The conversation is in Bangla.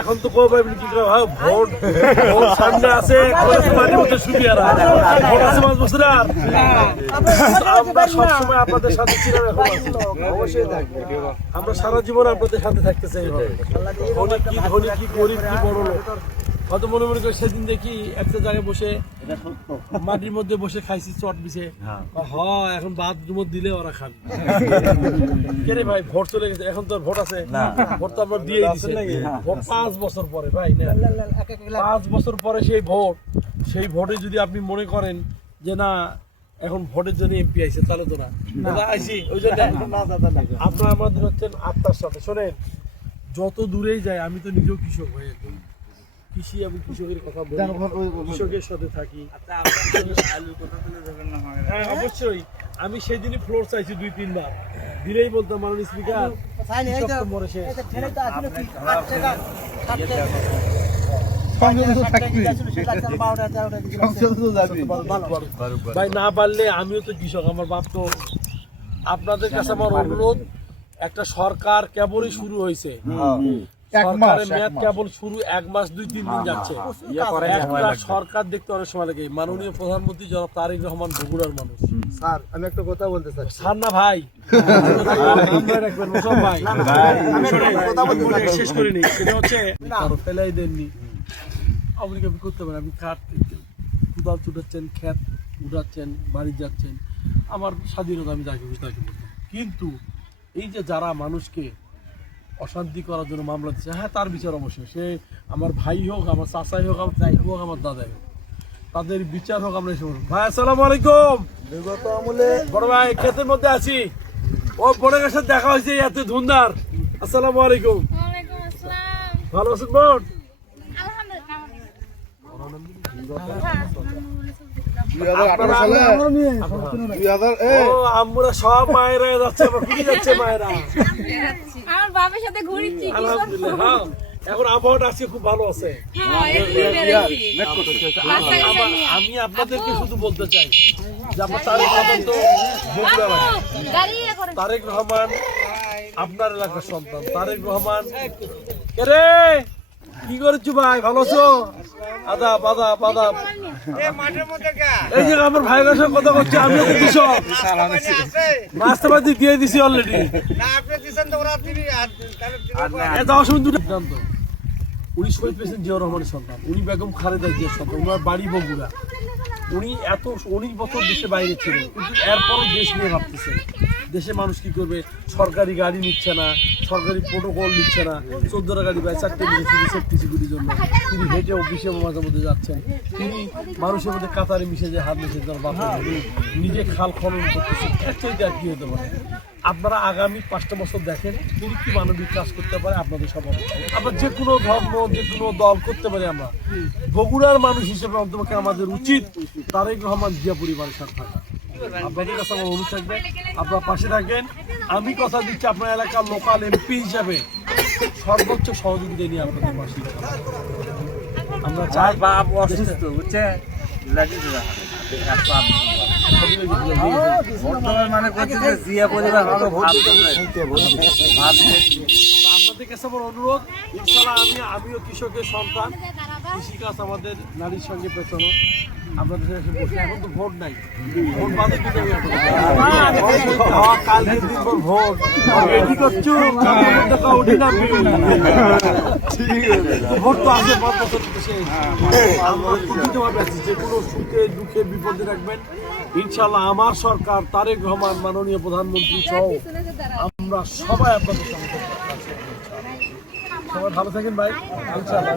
এখন তো কবে কি করে ভোট ভোট সামনে আছে মাঝে মধ্যে সুবিধারা ভোট আছে 5 বছর আর আমরা সবসময় আপনাদের সাথে ছিলাম, এখন অবশ্যই থাকবো। আমরা সারা জীবন আপনাদের সাথে থাকতে চাই। ধনী কি গরিব কি বড় লোক হয়তো মনে মনে করে সেদিন দেখি একটা জায়গায় বসে মাটির মধ্যে বসে খাইছি চট বিছে এখন ভাত ডুমত দিলে ওরা খান কে ভাই ভোট চলে গেছে, এখন তো ভোট আছে, ভোট তো আমরা দিয়ে দিচ্ছি। ভোট 5 বছর পরে ভাই না, 5 বছর পরে সেই ভোটে যদি আপনি মনে করেন যে না এখন ভোটের জন্য এমপি আইছে তাহলে তো না আইসি ওই জন্য আপনারা আমাদের হচ্ছেন আত্মার সাথে। শোনেন যত দূরেই যায়, আমি তো নিজেও কৃষক হয়ে কৃষি এবং কৃষকের কথা বলি, কৃষকের সাথে থাকি। হ্যাঁ অবশ্যই, আমি সেই দিনই ফ্লোর চাইছি 2-3 বার, দিলেই বলতাম মাননীয় স্পিকার ভাই না পারলে আমিও তো কৃষক, আমার বাপ তো। আপনাদের কাছে আমার অনুরোধ, একটা সরকার কেবলই শুরু হয়েছে, সরকারের মেয়াদ কেবল শুরু, 1 মাস 2-3 দিন যাচ্ছে। একটা সরকার দেখতে অনেক সময় লাগে। মাননীয় প্রধানমন্ত্রী জনাব তারেক রহমান বগুড়ার মানুষ। স্যার আমি একটা কথা বলতে চাই। স্যার না ভাই, শেষ করে নি, সেটা হচ্ছে ফেলাই দেননি আপনি করতে পারেন। আপনি খাট কোদাল ছুটাচ্ছেন, ক্ষেত উঠাচ্ছেন, বাড়ি যাচ্ছেন, আমার স্বাধীনতা, আমি যাকে তাকে বলতাম। কিন্তু এই যে যারা মানুষকে অশান্তি করার জন্য মামলা দিচ্ছে, হ্যাঁ তার বিচার অবশ্যই, সে আমার ভাই হোক, আমার চাচাই হোক, আমার চাই হোক, আমার দাদাই হোক, তাদের বিচার হোক। আমরা এসে ভাই আসসালামু আলাইকুম, বিগত আমলে বড় ভাই ক্ষেতের মধ্যে আছি, ও বড় গাছের দেখা হয়েছে এত ধুমধার। আসসালামু আলাইকুম। ভালো আছেন বোন? আমরা সব মায়েরা যাচ্ছে, যাচ্ছে মায়েরা, আমার বাবার সাথে ঘুরছি। আলহামদুলিল্লাহ। এখন আবহাওয়াটা আজকে খুব ভালো আছে। আমি আপনাদেরকে শুধু বলতে চাই যে আমার তারেক রহমান তো বগুড়া বাড়ি। তারেক রহমান আপনার এলাকার সন্তান। তারেক রহমান রে কি করছো ভাই, ভালো আছো? আদাব আদাব আদাব। এই যে আমার ভাইয়ের সঙ্গে কথা করছি, আমিও তো কৃষক, নাস্তাবাদি দিয়ে দিছি অলরেডি। সিদ্ধান্ত উনি শহীদ প্রেসিডেন্ট জিয়াউর রহমানের সন্তান, উনি বেগম খালেদা জিয়ার সন্তান, ওনার বাড়ি বগুড়া। উনি 19 বছর দেশে বাইরে ছিলেন, কিন্তু এরপরও দেশ নিয়ে ভাবতেছেন। দেশে মানুষ কি করবে, সরকারি গাড়ি নিচ্ছে না, সরকারি প্রোটোকল নিচ্ছে না, 14টা গাড়ি পায়, 4টে নিচ্ছে সেফটি সিকিউরিটির জন্য। তিনি হেঁটে অফিসে মাঝে মধ্যে যাচ্ছেন, তিনি মানুষের মধ্যে কাতারে মিশে যে হাত মিশে যাওয়ার বাপ নিজে খাল খনন করতেছেন। এর চাইতে আর কি হতে পারে? আপনারা আগামী 5টা বছর দেখেন তিনি কি মানবিক কাজ করতে পারে আপনাদের সবার। আমরা যে কোনো ধর্ম, যে কোনো দল করতে পারি। আমরা বগুড়ার মানুষ হিসেবে অন্তপক্ষে আমাদের উচিত তারেক রহমান জিয়া পরিবারের সাথে থাকা। আপনাদের কাছে আমার অনুরোধ থাকবে, আপনারা পাশে থাকবেন। আমি কথা দিচ্ছি, আপনার এলাকার লোকাল এমপি হিসাবে সর্বোচ্চ সহযোগিতা নিয়ে আপনাদের পাশে আমরা চাই। বাপ অসুস্থ বুঝছে, মানে জিয়া পরিবার আপনাদের কাছে আমার অনুরোধ, ইনশাআল্লাহ আমিও কৃষকের সন্তান, কৃষিকাজ আমাদের নারীর সঙ্গে পেছানো। আপনাদের বসে এখন তো ভোট নাই, ভোট বাদে কি যাবে কালকে দিন পর ভোট রেডি করছো, ভোট তো আসে 5 বছর শেষ। আমরা প্রকৃতভাবে আছি, যে কোনো সুখে দুঃখে বিপদে রাখবেন ইনশাআল্লাহ। আমার সরকার, তারেক রহমান মাননীয় প্রধানমন্ত্রী সহ আমরা সবাই আপনাদের সঙ্গে। সবাই ভালো থাকেন ভাই, ইনশাআল্লাহ।